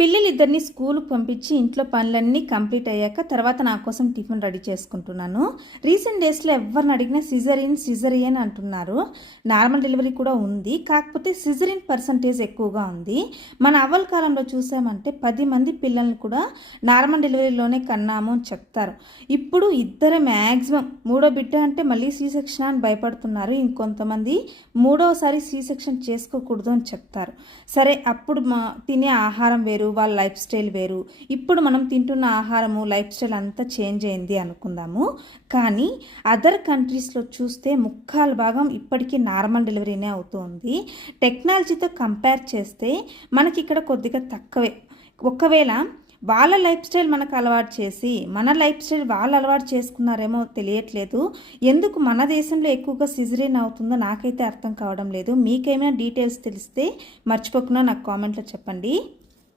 పిల్లలిద్దరిని స్కూల్కి పంపించి ఇంట్లో పనులన్నీ కంప్లీట్ అయ్యాక తర్వాత నా కోసం టిఫిన్ రెడీ చేసుకుంటున్నాను. రీసెంట్ డేస్లో ఎవరిని అడిగినా సిజరియన్ అంటున్నారు. నార్మల్ డెలివరీ కూడా ఉంది, కాకపోతే సిజరిన్ పర్సంటేజ్ ఎక్కువగా ఉంది. మన అవ్వల కాలంలో చూసామంటే 10 మంది పిల్లల్ని కూడా నార్మల్ డెలివరీలోనే కన్నాము అని చెప్తారు. ఇప్పుడు ఇద్దరు మ్యాక్సిమం మూడో బిడ్డ అంటే మళ్ళీ సీ సెక్షన్ అని భయపడుతున్నారు. ఇంకొంతమంది మూడోసారి సీ సెక్షన్ చేసుకోకూడదు అని చెప్తారు. సరే, అప్పుడు తినే ఆహారం వేరు, వాళ్ళ లైఫ్ స్టైల్ వేరు. ఇప్పుడు మనం తింటున్న ఆహారము లైఫ్ స్టైల్ అంతా చేంజ్ అయింది అనుకుందాము. కానీ అదర్ కంట్రీస్లో చూస్తే ముక్కాలు భాగం ఇప్పటికీ నార్మల్ డెలివరీనే అవుతుంది. టెక్నాలజీతో కంపేర్ చేస్తే మనకి ఇక్కడ కొద్దిగా తక్కువే. ఒకవేళ వాళ్ళ లైఫ్ స్టైల్ మనకు అలవాటు చేసి మన లైఫ్ స్టైల్ వాళ్ళు అలవాటు చేసుకున్నారేమో తెలియట్లేదు. ఎందుకు మన దేశంలో ఎక్కువగా సిజరీన్ అవుతుందో నాకైతే అర్థం కావడం లేదు. మీకేమైనా డీటెయిల్స్ తెలిస్తే మర్చిపోకుండా నాకు కామెంట్లో చెప్పండి.